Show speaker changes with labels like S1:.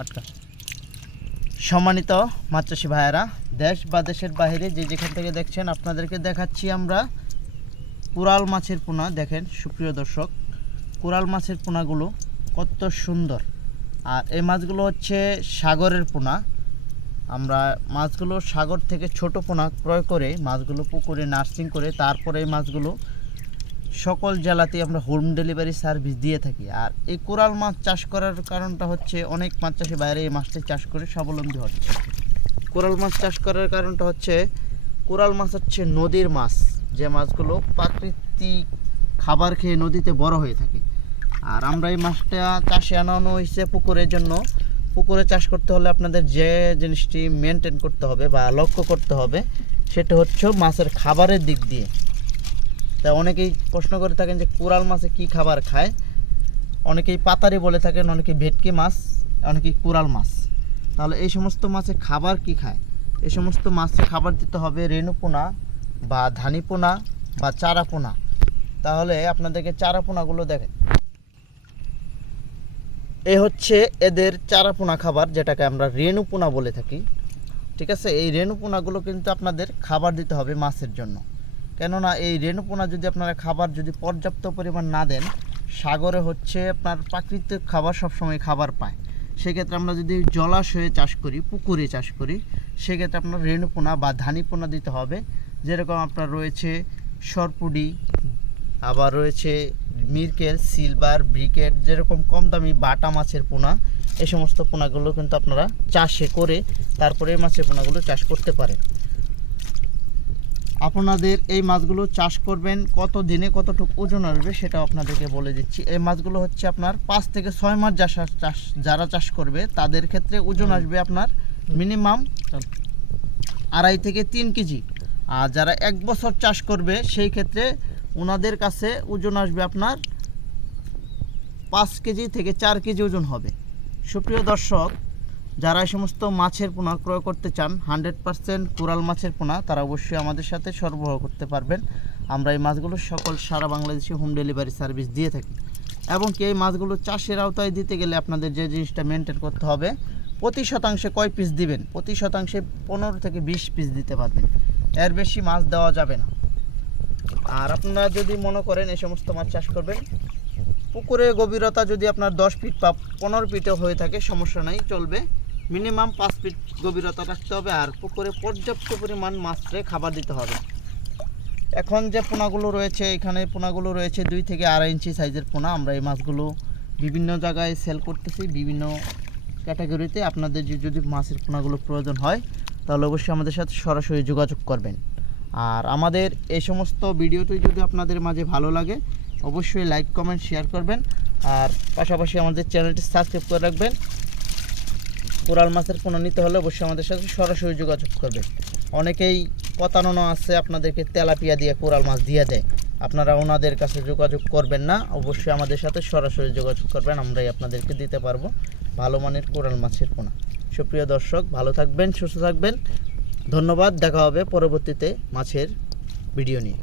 S1: আটকা। সম্মানিত মাছ চাষি ভাইয়েরা, দেশ বা দেশের বাইরে যে যেখান থেকে দেখছেন, আপনাদেরকে দেখাচ্ছি আমরা কোরাল মাছের পোনা। দেখেন, সুপ্রিয় দর্শক, কোরাল মাছের পোনাগুলো কত সুন্দর। আর এই মাছগুলো হচ্ছে সাগরের পোনা। আমরা মাছগুলো সাগর থেকে ছোট পোনা ক্রয় করে মাছগুলো পুকুরে নার্সিং করে তারপরে এই মাছগুলো সকল জেলাতেই আমরা হোম ডেলিভারি সার্ভিস দিয়ে থাকি। আর এই কোরাল মাছ চাষ করার কারণটা হচ্ছে অনেক মাছ চাষি বাইরে এই মাছটা চাষ করে স্বাবলম্বী হচ্ছে। কোরাল মাছ চাষ করার কারণটা হচ্ছে, কোরাল মাছ হচ্ছে নদীর মাছ। যে মাছগুলো প্রাকৃতিক খাবার খেয়ে নদীতে বড় হয়ে থাকে। আর আমরা এই মাছটা চাষে আনানো হয়েছে পুকুরের জন্য। পুকুরে চাষ করতে হলে আপনাদের যে জিনিসটি মেনটেন করতে হবে বা লক্ষ্য করতে হবে, সেটা হচ্ছে মাছের খাবারের দিক দিয়ে। তা অনেকেই প্রশ্ন করে থাকেন যে কোরাল মাছে কি খাবার খায়? অনেকেই পাতারি বলে থাকেন, অনেকে ভেটকি মাছ, অনেকেই কোরাল মাছ। তাহলে এই সমস্ত মাছে খাবার কি খায়? এই সমস্ত মাছে খাবার দিতে হবে রেণুপোনা বা ধানিপোনা বা চারাপোনা। তাহলে আপনাদেরকে চারাপোনাগুলো দেখেন। এ হচ্ছে এদের চারাপোনা খাবার, যেটাকে আমরা রেণুপোনা বলে থাকি। ঠিক আছে? এই রেণুপোনাগুলো কিন্তু আপনাদের খাবার দিতে হবে মাছের জন্য। কেননা এই রেণুপোনা যদি আপনারা খাবার যদি পর্যাপ্ত পরিমাণ না দেন, সাগরে হচ্ছে আপনার প্রাকৃতিক খাবার সবসময় খাবার পায়। সেক্ষেত্রে আমরা যদি জলাশয়ে চাষ করি, পুকুরে চাষ করি, সেক্ষেত্রে আপনার রেণুপোনা বা ধানিপোনা দিতে হবে। যেরকম আপনার রয়েছে সরপুডি আবার রয়েছে মির্কেল, সিলভার, ব্রিকেট, যেরকম কম দামি বাটা মাছের পোনা এই সমস্ত পোনাগুলো কিন্তু আপনারা চাষে করে তারপরে মাছের পোনাগুলো চাষ করতে পারেন। আপনাদের এই মাছগুলো চাষ করবেন, কত দিনে কতটুকু ওজন আসবে সেটাও আপনাদেরকে বলে দিচ্ছি। এই মাছগুলো হচ্ছে আপনার পাঁচ থেকে ছয় মাস যারা চাষ যারা চাষ করবে, তাদের ক্ষেত্রে ওজন আসবে আপনার মিনিমাম আড়াই থেকে তিন কেজি। আর যারা এক বছর চাষ করবে, সেই ক্ষেত্রে ওনাদের কাছে ওজন আসবে আপনার পাঁচ কেজি থেকে চার কেজি ওজন হবে। সুপ্রিয় দর্শক যারা এই সমস্ত মাছের পোনা ক্রয় করতে চান হান্ড্রেড পার্সেন্ট কোরাল মাছের পোনা, তারা অবশ্যই আমাদের সাথে সরবরাহ করতে পারবেন। আমরা এই মাছগুলো সকল সারা বাংলাদেশে হোম ডেলিভারি সার্ভিস দিয়ে থাকি। এবং কি এই মাছগুলো চাষের আওতায় দিতে গেলে আপনাদের যে জিনিসটা মেনটেন করতে হবে, প্রতি শতাংশে কয় পিস দিবেন? প্রতি শতাংশে পনেরো থেকে বিশ পিস দিতে পারবেন। এর বেশি মাছ দেওয়া যাবে না। আর আপনারা যদি মনে করেন এই সমস্ত মাছ চাষ করবেন, পুকুরে গভীরতা যদি আপনার দশ ফিট বা পনেরো ফিটও হয়ে থাকে, সমস্যা নাই, চলবে। মিনিমাম পাঁচ ফিট গভীরতা রাখতে হবে আর পুকুরে পর্যাপ্ত পরিমাণ মাছরে খাবার দিতে হবে। এখন যে পোনাগুলো রয়েছে, এখানে পোনাগুলো রয়েছে দুই থেকে আড়াই ইঞ্চি সাইজের পোনা। আমরা এই মাছগুলো বিভিন্ন জায়গায় সেল করতেছি, বিভিন্ন ক্যাটাগরিতে আপনাদের যদি মাছের পোনাগুলো প্রয়োজন হয়, তাহলে অবশ্যই আমাদের সাথে সরাসরি যোগাযোগ করবেন। আর আমাদের এই সমস্ত ভিডিওটি যদি আপনাদের মাঝে ভালো লাগে, অবশ্যই লাইক কমেন্ট শেয়ার করবেন। আর পাশাপাশি আমাদের চ্যানেলটি সাবস্ক্রাইব করে রাখবেন। কোরাল মাছের পোনা নিতে হলে অবশ্যই আমাদের সাথে সরাসরি যোগাযোগ করবেন অনেকেই প্রতারণা আছে আপনাদেরকে তেলাপিয়া দিয়ে কোরাল মাছ দিয়ে দেয়। আপনারা ওনাদের কাছে যোগাযোগ করবেন না, অবশ্যই আমাদের সাথে সরাসরি যোগাযোগ করবেন, আমরাই আপনাদেরকে দিতে পারব ভালো মানের কোরাল মাছের পোনা। সুপ্রিয় দর্শক, ভালো থাকবেন, সুস্থ থাকবেন। ধন্যবাদ, দেখা হবে পরবর্তীতে মাছের ভিডিও নিয়ে।